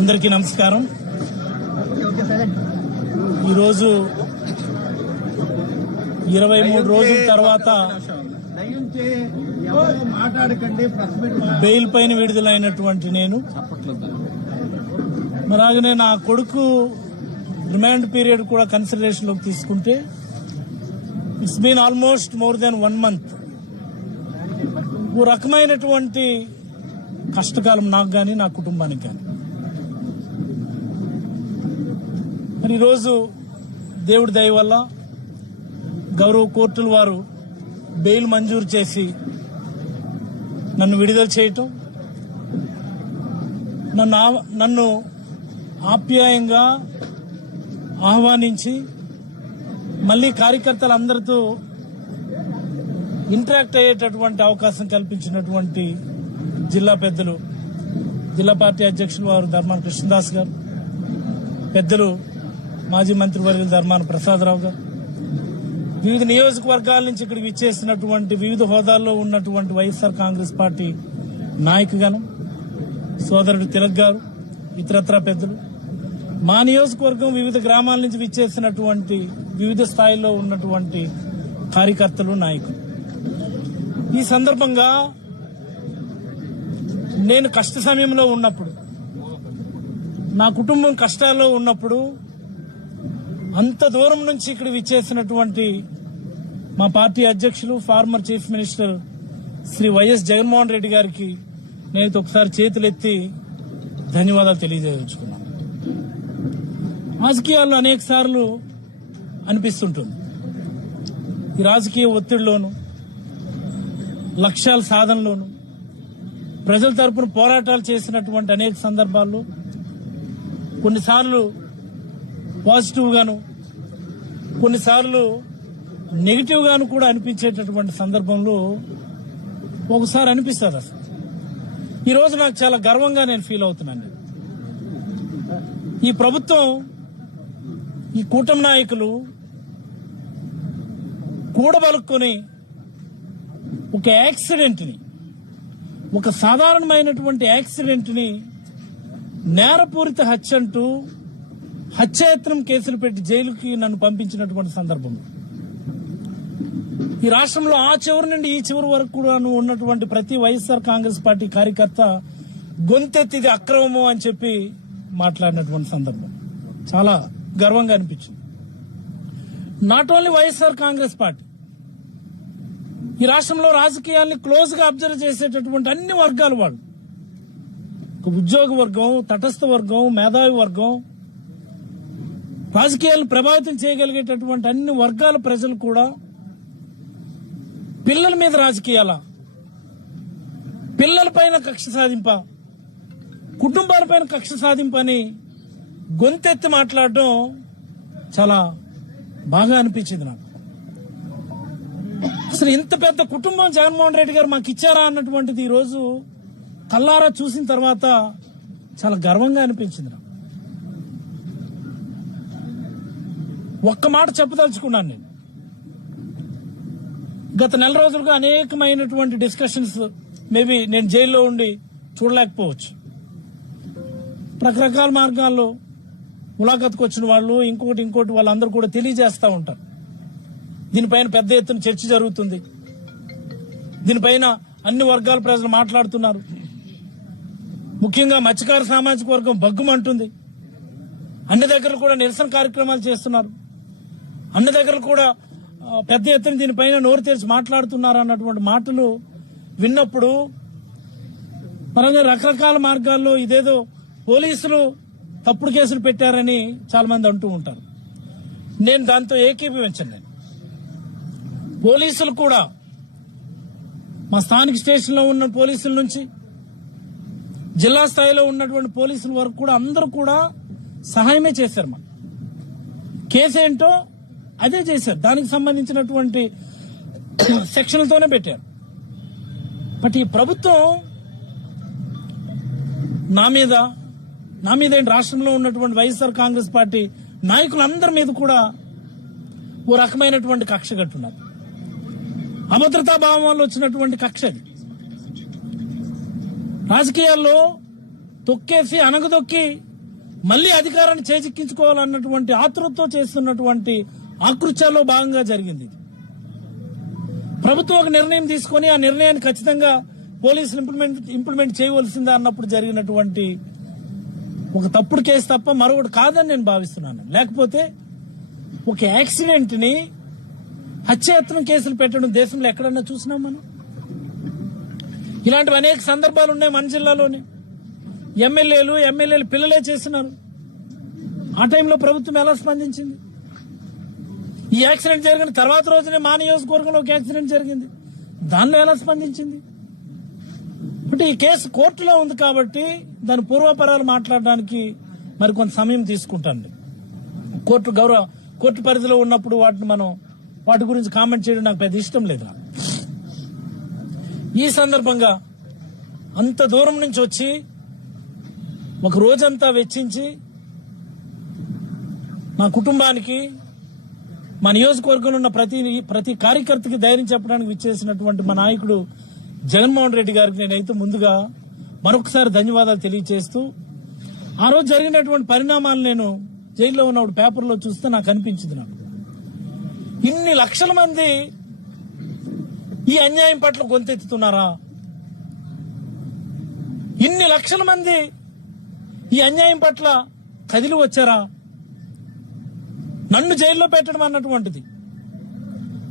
అందరికీ నమస్కారం. ఈరోజు 23 రోజుల తర్వాత బెయిల్ పైన విడుదలైనటువంటి నేను మరాగనే నా కొడుకు రిమాండ్ పీరియడ్ కూడా కన్సిడరేషన్ లోకి తీసుకుంటే it's been almost more than 1 month. ఓ రకమైనటువంటి కష్టకాలం నాకు కానీ నా కుటుంబానికి కానీ. మరి ఈరోజు దేవుడి దయ వల్ల గౌరవ కోర్టుల వారు బెయిల్ మంజూరు చేసి నన్ను విడుదల చేయటం, నన్ను ఆప్యాయంగా ఆహ్వానించి మళ్ళీ కార్యకర్తలందరితో ఇంటరాక్ట్ అయ్యేటటువంటి అవకాశం కల్పించినటువంటి జిల్లా పెద్దలు, జిల్లా పార్టీ అధ్యక్షులు వారు ధర్మాన కృష్ణదాస్ గారు, పెద్దలు మాజీ మంత్రివర్యులు ధర్మాన ప్రసాదరావు గారు, వివిధ నియోజకవర్గాల నుంచి ఇక్కడికి విచ్చేసినటువంటి వివిధ హోదాల్లో ఉన్నటువంటి వైఎస్ఆర్ కాంగ్రెస్ పార్టీ నాయకుగణం, సోదరుడు తిలక్ గారు, ఇతరత్రా పెద్దలు, మా నియోజకవర్గం వివిధ గ్రామాల నుంచి విచ్చేసినటువంటి వివిధ స్థాయిల్లో ఉన్నటువంటి కార్యకర్తలు, నాయకులు. ఈ సందర్భంగా నేను కష్ట సమయంలో ఉన్నప్పుడు, నా కుటుంబం కష్టాల్లో ఉన్నప్పుడు అంత దూరం నుంచి ఇక్కడ విచ్చేసినటువంటి మా పార్టీ అధ్యక్షులు, former chief minister Shri YS Jaganmohan Reddy గారికి నేను ఒకసారి చేతులెత్తి ధన్యవాదాలు తెలియజేయదలుచుకున్నాను. రాజకీయాల్లో అనేక సార్లు అనిపిస్తుంటుంది, ఈ రాజకీయ ఒత్తిడిలోను, లక్ష్యాల సాధనలోను, ప్రజల తరపున పోరాటాలు చేసినటువంటి అనేక సందర్భాల్లో కొన్నిసార్లు పాజిటివ్ గాను, కొన్నిసార్లు నెగిటివ్ గాను కూడా అనిపించేటటువంటి సందర్భంలో ఒకసారి అనిపిస్తుంది. అసలు ఈరోజు నాకు చాలా గర్వంగా నేను ఫీల్ అవుతున్నాను. ఈ ప్రభుత్వం, ఈ కూటమి నాయకులు కూడబలుక్కుని ఒక యాక్సిడెంట్ని, ఒక సాధారణమైనటువంటి యాక్సిడెంట్ని నేరపూరిత హత్య అంటూ హత్యాయత్నం కేసులు పెట్టి జైలుకి నన్ను పంపించినటువంటి సందర్భంలో ఈ రాష్ట్రంలో ఆ చివరి నుండి ఈ చివరి వరకు కూడా ఉన్నటువంటి ప్రతి వైఎస్ఆర్ కాంగ్రెస్ పార్టీ కార్యకర్త గొంతెత్తిది అక్రమము అని చెప్పి మాట్లాడినటువంటి సందర్భం చాలా గర్వంగా అనిపించింది. Not only YSR Congress party, ఈ రాష్ట్రంలో రాజకీయాల్ని క్లోజ్ గా అబ్జర్వ్ చేసేటటువంటి అన్ని వర్గాల వాళ్ళు, ఉద్యోగ వర్గం, తటస్థ వర్గం, మేధావి వర్గం, రాజకీయాలను ప్రభావితం చేయగలిగేటటువంటి అన్ని వర్గాల ప్రజలు కూడా పిల్లల మీద రాజకీయాల, పిల్లలపైన కక్ష సాధింప, కుటుంబాలపైన కక్ష సాధింప అని గొంతెత్తి మాట్లాడడం చాలా బాగా అనిపించింది నాకు. అసలు ఇంత పెద్ద కుటుంబం జగన్మోహన్ రెడ్డి గారు మాకు ఇచ్చారా అన్నటువంటిది ఈరోజు కల్లారా చూసిన తర్వాత చాలా గర్వంగా అనిపించింది నాకు. ఒక్క మాట చెప్పదలుచుకున్నాను. నేను గత నెల రోజులుగా అనేకమైనటువంటి డిస్కషన్స్, మేబీ నేను జైల్లో ఉండి చూడలేకపోవచ్చు, రకరకాల మార్గాల్లో ములాఖత్కు వచ్చిన వాళ్ళు ఇంకోటి వాళ్ళందరూ కూడా తెలియజేస్తూ ఉంటారు. దీనిపైన పెద్ద ఎత్తున చర్చ జరుగుతుంది, దీనిపైన అన్ని వర్గాల ప్రజలు మాట్లాడుతున్నారు. ముఖ్యంగా మత్స్యకార సామాజిక వర్గం బగ్గుమంటుంది. అన్ని దగ్గర కూడా నిరసన కార్యక్రమాలు చేస్తున్నారు, అన్ని దగ్గర కూడా పెద్ద ఎత్తున దీనిపైన నోరు తెరిచి మాట్లాడుతున్నారు అన్నటువంటి మాటలు విన్నప్పుడు పరంగా రకరకాల మార్గాల్లో ఇదేదో పోలీసులు తప్పుడు కేసులు పెట్టారని చాలా మంది అంటూ ఉంటారు. నేను దాంతో ఏకీభవించను. నేను పోలీసులు కూడా, మా స్థానిక స్టేషన్లో ఉన్న పోలీసుల నుంచి జిల్లా స్థాయిలో ఉన్నటువంటి పోలీసుల వరకు కూడా అందరూ కూడా సహాయమే చేశారు. మా కేసు ఏంటో అదే చేశారు, దానికి సంబంధించినటువంటి సెక్షన్లతోనే పెట్టారు. బట్ ఈ ప్రభుత్వం నా మీద ఏంటి, రాష్ట్రంలో ఉన్నటువంటి వైఎస్ఆర్ కాంగ్రెస్ పార్టీ నాయకులందరి మీద కూడా ఓ రకమైనటువంటి కక్ష కట్టున్నారు. అభద్రతా భావం వల్ల వచ్చినటువంటి కక్ష అది. రాజకీయాల్లో తొక్కేసి అనగదొక్కి మళ్ళీ అధికారాన్ని చేజిక్కించుకోవాలన్నటువంటి ఆతృతతో చేస్తున్నటువంటి ఆకృత్యాల్లో భాగంగా జరిగింది. ప్రభుత్వం ఒక నిర్ణయం తీసుకొని ఆ నిర్ణయాన్ని ఖచ్చితంగా పోలీసులు ఇంప్లిమెంట్ చేయవలసిందే అన్నప్పుడు జరిగినటువంటి ఒక తప్పుడు కేసు తప్ప మరొకటి కాదని నేను భావిస్తున్నాను. లేకపోతే ఒక యాక్సిడెంట్ ని హత్యాయత్నం కేసులు పెట్టడం దేశంలో ఎక్కడన్నా చూసినాం మనం? ఇలాంటివి అనేక సందర్భాలు ఉన్నాయి మన జిల్లాలోనే. ఎమ్మెల్యేలు పిల్లలే చేస్తున్నారు. ఆ టైంలో ప్రభుత్వం ఎలా స్పందించింది? ఈ యాక్సిడెంట్ జరిగిన తర్వాత రోజునే మా నియోజకవర్గంలో ఒక యాక్సిడెంట్ జరిగింది, దానిలో ఎలా స్పందించింది? అంటే ఈ కేసు కోర్టులో ఉంది కాబట్టి దాని పూర్వపరాలు మాట్లాడడానికి మరి కొంత సమయం తీసుకుంటాను. కోర్టు పరిధిలో ఉన్నప్పుడు వాటి గురించి కామెంట్ చేయడం నాకు పెద్ద ఇష్టం లేదు. ఈ సందర్భంగా అంత దూరం నుంచి వచ్చి ఒక రోజంతా వెచ్చించి మా కుటుంబానికి, మా నియోజకవర్గంలో ఉన్న ప్రతి కార్యకర్తకి ధైర్యం చెప్పడానికి విచ్చేసినటువంటి మా నాయకుడు జగన్మోహన్ రెడ్డి గారికి నేనైతే ముందుగా మరొకసారి ధన్యవాదాలు తెలియజేస్తూ, ఆ రోజు జరిగినటువంటి పరిణామాలు నేను జైల్లో ఉన్నప్పుడు పేపర్లో చూస్తే నాకు అనిపించింది, నాకు ఇన్ని లక్షల మంది ఈ అన్యాయం పట్ల గొంతెత్తుతున్నారా? ఇన్ని లక్షల మంది ఈ అన్యాయం పట్ల కదిలి వచ్చారా? నన్ను జైల్లో పెట్టడం అన్నటువంటిది,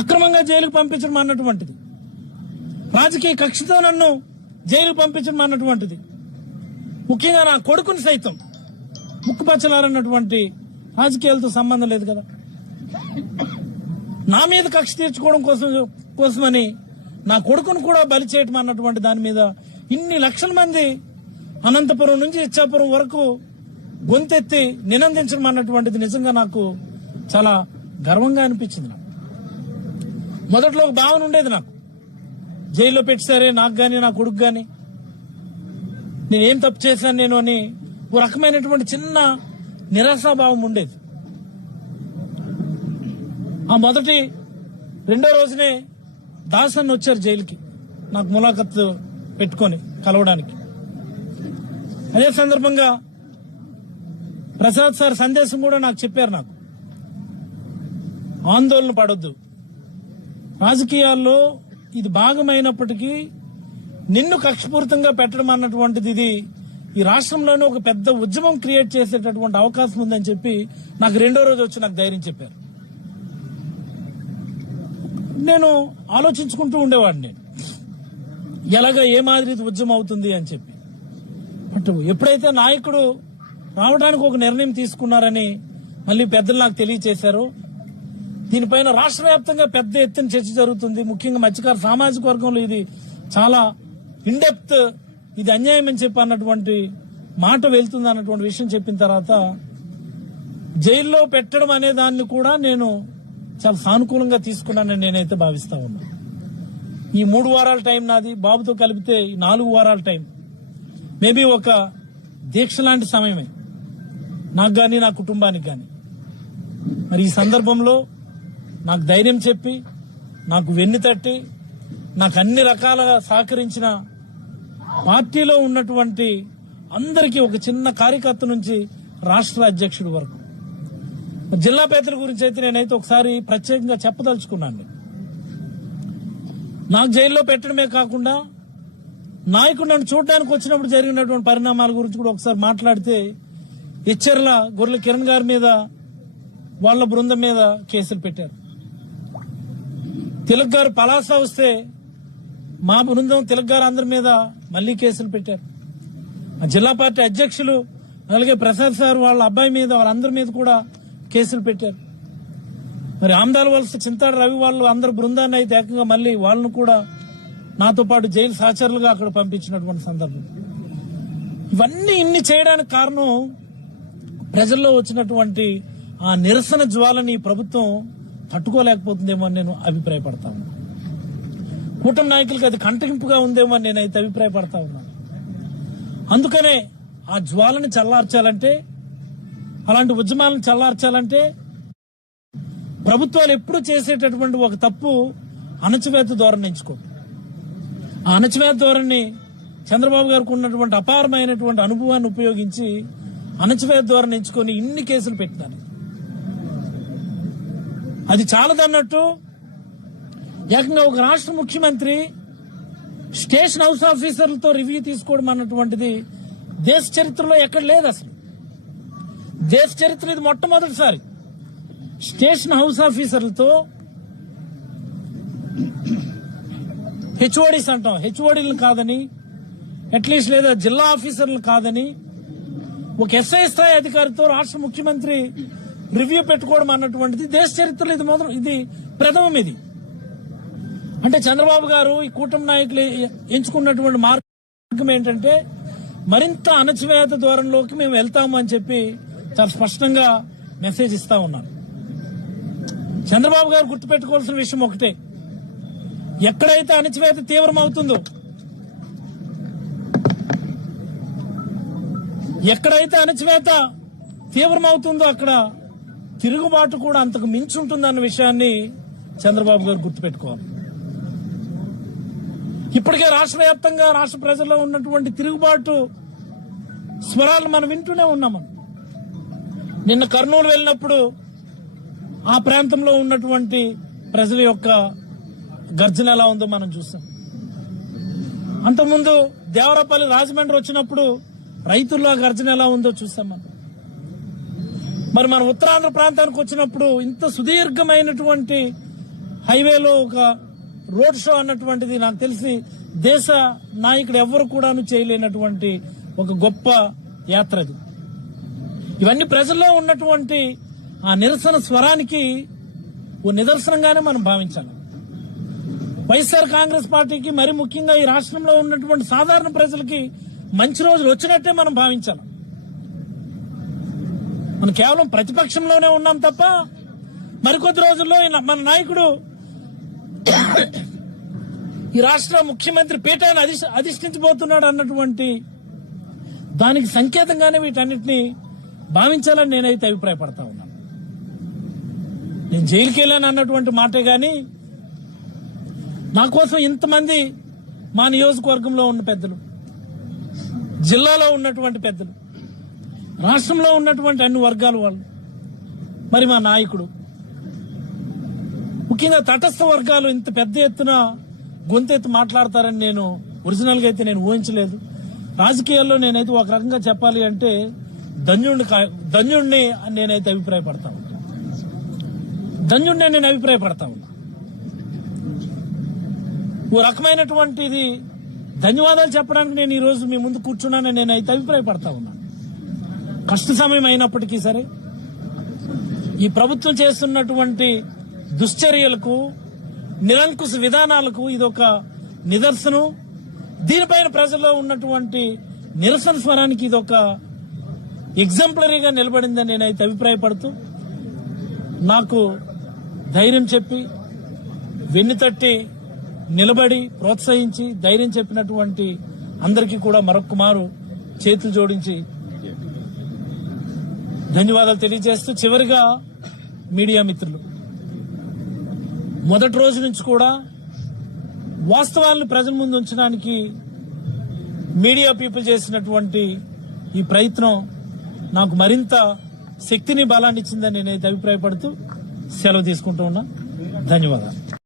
అక్రమంగా జైలుకు పంపించడం అన్నటువంటిది, రాజకీయ కక్షతో నన్ను జైలుకు పంపించడం అన్నటువంటిది, ముఖ్యంగా నా కొడుకుని సైతం ముక్కుపచ్చలారన్నటువంటి రాజకీయాలతో సంబంధం లేదు కదా. నా మీద కక్ష తీర్చుకోవడం కోసమని నా కొడుకును కూడా బలి చేయటం అన్నటువంటి దాని మీద ఇన్ని లక్షల మంది అనంతపురం నుంచి ఇచ్చాపురం వరకు గొంతెత్తి నినందించడం అన్నటువంటిది నిజంగా నాకు చాలా గర్వంగా అనిపించింది. నాకు మొదట్లో ఒక భావన ఉండేది, నాకు జైల్లో పెట్టారే నాకు గాని నా కొడుకు గాని, నేనేం తప్పు చేశాను నేను అని ఓ రకమైనటువంటి చిన్న నిరాశాభావం ఉండేది. ఆ రెండో రోజునే దాసన్ వచ్చారు జైలుకి నాకు ములాఖత్ పెట్టుకొని కలవడానికి. అదే సందర్భంగా ప్రసాద్ సార్ సందేశం కూడా నాకు చెప్పారు, నాకు ఆందోళన పడొద్దు, రాజకీయాల్లో ఇది భాగమైనప్పటికీ నిన్ను కక్షపూరితంగా పెట్టడం అన్నటువంటిది ఇది ఈ రాష్ట్రంలోనే ఒక పెద్ద ఉద్యమం క్రియేట్ చేసేటటువంటి అవకాశం ఉందని చెప్పి నాకు రెండో రోజు వచ్చి నాకు ధైర్యం చెప్పారు. నేను ఆలోచించుకుంటూ ఉండేవాడిని, నేను ఎలాగా ఏ మాదిరి ఉద్యమం అవుతుంది అని చెప్పి. బట్ ఎప్పుడైతే నాయకుడు రావడానికి ఒక నిర్ణయం తీసుకున్నారని మళ్ళీ పెద్దలు నాకు తెలియచేశారు, దీనిపైన రాష్ట్ర వ్యాప్తంగా పెద్ద ఎత్తున చర్చ జరుగుతుంది. ముఖ్యంగా మత్స్యకార సామాజిక వర్గంలో ఇది చాలా ఇన్డెప్త్, ఇది అన్యాయం అని చెప్పి అన్నటువంటి మాట వెళ్తుంది అన్నటువంటి విషయం చెప్పిన తర్వాత జైల్లో పెట్టడం అనే దాన్ని కూడా నేను చాలా సానుకూలంగా తీసుకున్నానని నేనైతే భావిస్తా ఉన్నా. ఈ 3 వారాల టైం నాది, బాబుతో కలిపితే 4 వారాల టైం మేబీ ఒక దీక్ష లాంటి సమయమే నాకు గాని నా కుటుంబానికి గాని. మరి ఈ సందర్భంలో నాకు ధైర్యం చెప్పి, నాకు వెన్ను తట్టి, నాకు అన్ని రకాలుగా సహకరించిన పార్టీలో ఉన్నటువంటి అందరికీ, ఒక చిన్న కార్యకర్త నుంచి రాష్ట్ర అధ్యక్షుడి వరకు, జిల్లా పేదల గురించి అయితే నేనైతే ఒకసారి ప్రత్యేకంగా చెప్పదలుచుకున్నాను. నాకు జైల్లో పెట్టడమే కాకుండా నాయకుడు నన్ను చూడడానికి వచ్చినప్పుడు జరిగినటువంటి పరిణామాల గురించి కూడా ఒకసారి మాట్లాడితే, ఇచ్చర్ల గొర్రెల కిరణ్ గారి మీద వాళ్ళ బృందం మీద కేసులు పెట్టారు. తిలక్ గారు పలాస వస్తే మా బృందం తిలక్ గారు అందరి మీద మళ్లీ కేసులు పెట్టారు. జిల్లా పార్టీ అధ్యక్షులు అలాగే ప్రసాద్ సార్ వాళ్ళ అబ్బాయి మీద, వాళ్ళందరి మీద కూడా కేసులు పెట్టారు. మరి ఆమ్దాల వలస చింతాడు రవి వాళ్ళు అందరు బృందాన్ని అయితే ఏకంగా మళ్ళీ వాళ్ళను కూడా నాతో పాటు జైలు సహచరులుగా అక్కడ పంపించినటువంటి సందర్భం. ఇవన్నీ ఇన్ని చేయడానికి కారణం ప్రజల్లో వచ్చినటువంటి ఆ నిరసన జ్వాలని ప్రభుత్వం తట్టుకోలేకపోతుందేమో అని నేను అభిప్రాయపడతా ఉన్నాను. కూటమి నాయకులకి అది కంటగింపుగా ఉందేమో అని నేనైతే అభిప్రాయపడతా ఉన్నాను. అందుకనే ఆ జ్వాలని చల్లార్చాలంటే, అలాంటి ఉద్యమాలను చల్లార్చాలంటే ప్రభుత్వాలు ఎప్పుడు చేసేటటువంటి ఒక తప్పు అణచివేత ధోరణి ఎంచుకో. ఆ అణచివేత ధోరణి చంద్రబాబు గారికి ఉన్నటువంటి అపారమైనటువంటి అనుభవాన్ని ఉపయోగించి అణచివేత ద్వారా ఎంచుకొని ఇన్ని కేసులు పెట్టినారు. అది చాలదన్నట్టు ఏకంగా ఒక రాష్ట్ర ముఖ్యమంత్రి స్టేషన్ హౌస్ ఆఫీసర్లతో రివ్యూ తీసుకోవడం అన్నటువంటిది దేశ చరిత్రలో ఎక్కడ లేదు. అసలు దేశ చరిత్ర ఇది మొట్టమొదటిసారి స్టేషన్ హౌస్ ఆఫీసర్లతో హెచ్ఓడీస్ అంటాం, హెచ్ఓడీలు కాదని, అట్లీస్ట్ లేదా జిల్లా ఆఫీసర్లు కాదని ఒక ఎస్ఐ స్థాయి అధికారితో రాష్ట్ర ముఖ్యమంత్రి రివ్యూ పెట్టుకోవడం అన్నటువంటిది దేశ చరిత్రలో ఇది ప్రథమం. ఇది అంటే చంద్రబాబు గారు ఈ కూటమి నాయకులు ఎంచుకున్నటువంటి మార్గం ఏంటంటే మరింత అణచివేత దూరంలోకి మేము వెళ్తాము అని చెప్పి చాలా స్పష్టంగా మెసేజ్ ఇస్తా ఉన్నారు. చంద్రబాబు గారు గుర్తుపెట్టుకోవాల్సిన విషయం ఒకటే, ఎక్కడైతే అణచివేత తీవ్రమవుతుందో, అక్కడ తిరుగుబాటు కూడా అంతకు మించి ఉంటుందన్న విషయాన్ని చంద్రబాబు గారు గుర్తుపెట్టుకోవాలి. ఇప్పటికే రాష్ట్ర వ్యాప్తంగా రాష్ట్ర ప్రజల్లో ఉన్నటువంటి తిరుగుబాటు స్వరాలు మనం వింటూనే ఉన్నాం. నిన్న కర్నూలు వెళ్ళినప్పుడు ఆ ప్రాంతంలో ఉన్నటువంటి ప్రజల యొక్క గర్జన ఎలా ఉందో మనం చూసాం. అంతకుముందు దేవరపల్లి రాజమండ్రి వచ్చినప్పుడు రైతుల్లో గర్జన ఎలా ఉందో చూసాం మనం. మరి మన ఉత్తరాంధ్ర ప్రాంతానికి వచ్చినప్పుడు ఇంత సుదీర్ఘమైనటువంటి హైవేలో ఒక రోడ్ షో అన్నటువంటిది నాకు తెలిసి దేశ నాయకుడు ఎవరు కూడాను చేయలేనటువంటి ఒక గొప్ప యాత్ర అది. ఇవన్నీ ప్రజల్లో ఉన్నటువంటి ఆ నిరసన స్వరానికి ఓ నిదర్శనంగానే మనం భావించాలి. వైఎస్ఆర్ కాంగ్రెస్ పార్టీకి మరి ముఖ్యంగా ఈ రాష్ట్రంలో ఉన్నటువంటి సాధారణ ప్రజలకి మంచి రోజులు వచ్చినట్టే మనం భావించాలి. మనం కేవలం ప్రతిపక్షంలోనే ఉన్నాం తప్ప మరికొద్ది రోజుల్లో మన నాయకుడు ఈ రాష్ట్ర ముఖ్యమంత్రి పీఠాన్ని అధిష్ఠించబోతున్నాడు అన్నటువంటి దానికి సంకేతంగానే వీటన్నిటిని భావించాలని నేనైతే అభిప్రాయపడతా ఉన్నాను. నేను జైలుకి వెళ్ళాను అన్నటువంటి మాటే గాని నా కోసం ఇంతమంది మా నియోజకవర్గంలో ఉన్న పెద్దలు, జిల్లాలో ఉన్నటువంటి పెద్దలు, రాష్ట్రంలో ఉన్నటువంటి అన్ని వర్గాల వాళ్ళు, మరి మా నాయకుడు, ముఖ్యంగా తటస్థ వర్గాలు ఇంత పెద్ద ఎత్తున గొంతెత్తి మాట్లాడతారని నేను ఒరిజినల్ గా అయితే నేను ఊహించలేదు. రాజకీయాల్లో నేనైతే ఒక రకంగా చెప్పాలి అంటే ధన్యుణ్ణి అని నేనైతే అభిప్రాయపడతా ఉన్నా. ఓ రకమైనటువంటిది ధన్యవాదాలు చెప్పడానికి నేను ఈ రోజు మీ ముందు కూర్చున్నానని నేనైతే అభిప్రాయపడతా ఉన్నాను. కష్ట సమయం అయినప్పటికీ సరే ఈ ప్రభుత్వం చేస్తున్నటువంటి దుశ్చర్యలకు, నిరంకుశ విధానాలకు ఇదొక నిదర్శనం. దీనిపైన ప్రజల్లో ఉన్నటువంటి నిరసన స్వరానికి ఇదొక ఎగ్జాంపులరీగా నిలబడిందని నేనైతే అభిప్రాయపడుతూ, నాకు ధైర్యం చెప్పి వెన్నుతట్టి నిలబడి ప్రోత్సహించి ధైర్యం చెప్పినటువంటి అందరికీ కూడా మరొక్క మారు చేతులు జోడించి ధన్యవాదాలు తెలియజేస్తూ, చివరిగా మీడియా మిత్రులు, మొదటి రోజు నుంచి కూడా వాస్తవాలను ప్రజల ముందు ఉంచడానికి మీడియా పీపుల్ చేసినటువంటి ఈ ప్రయత్నం నాకు మరింత శక్తిని, బలాన్ని ఇచ్చిందని నేనైతే అభిప్రాయపడుతూ సెలవు తీసుకుంటూ ఉన్నా. ధన్యవాదాలు.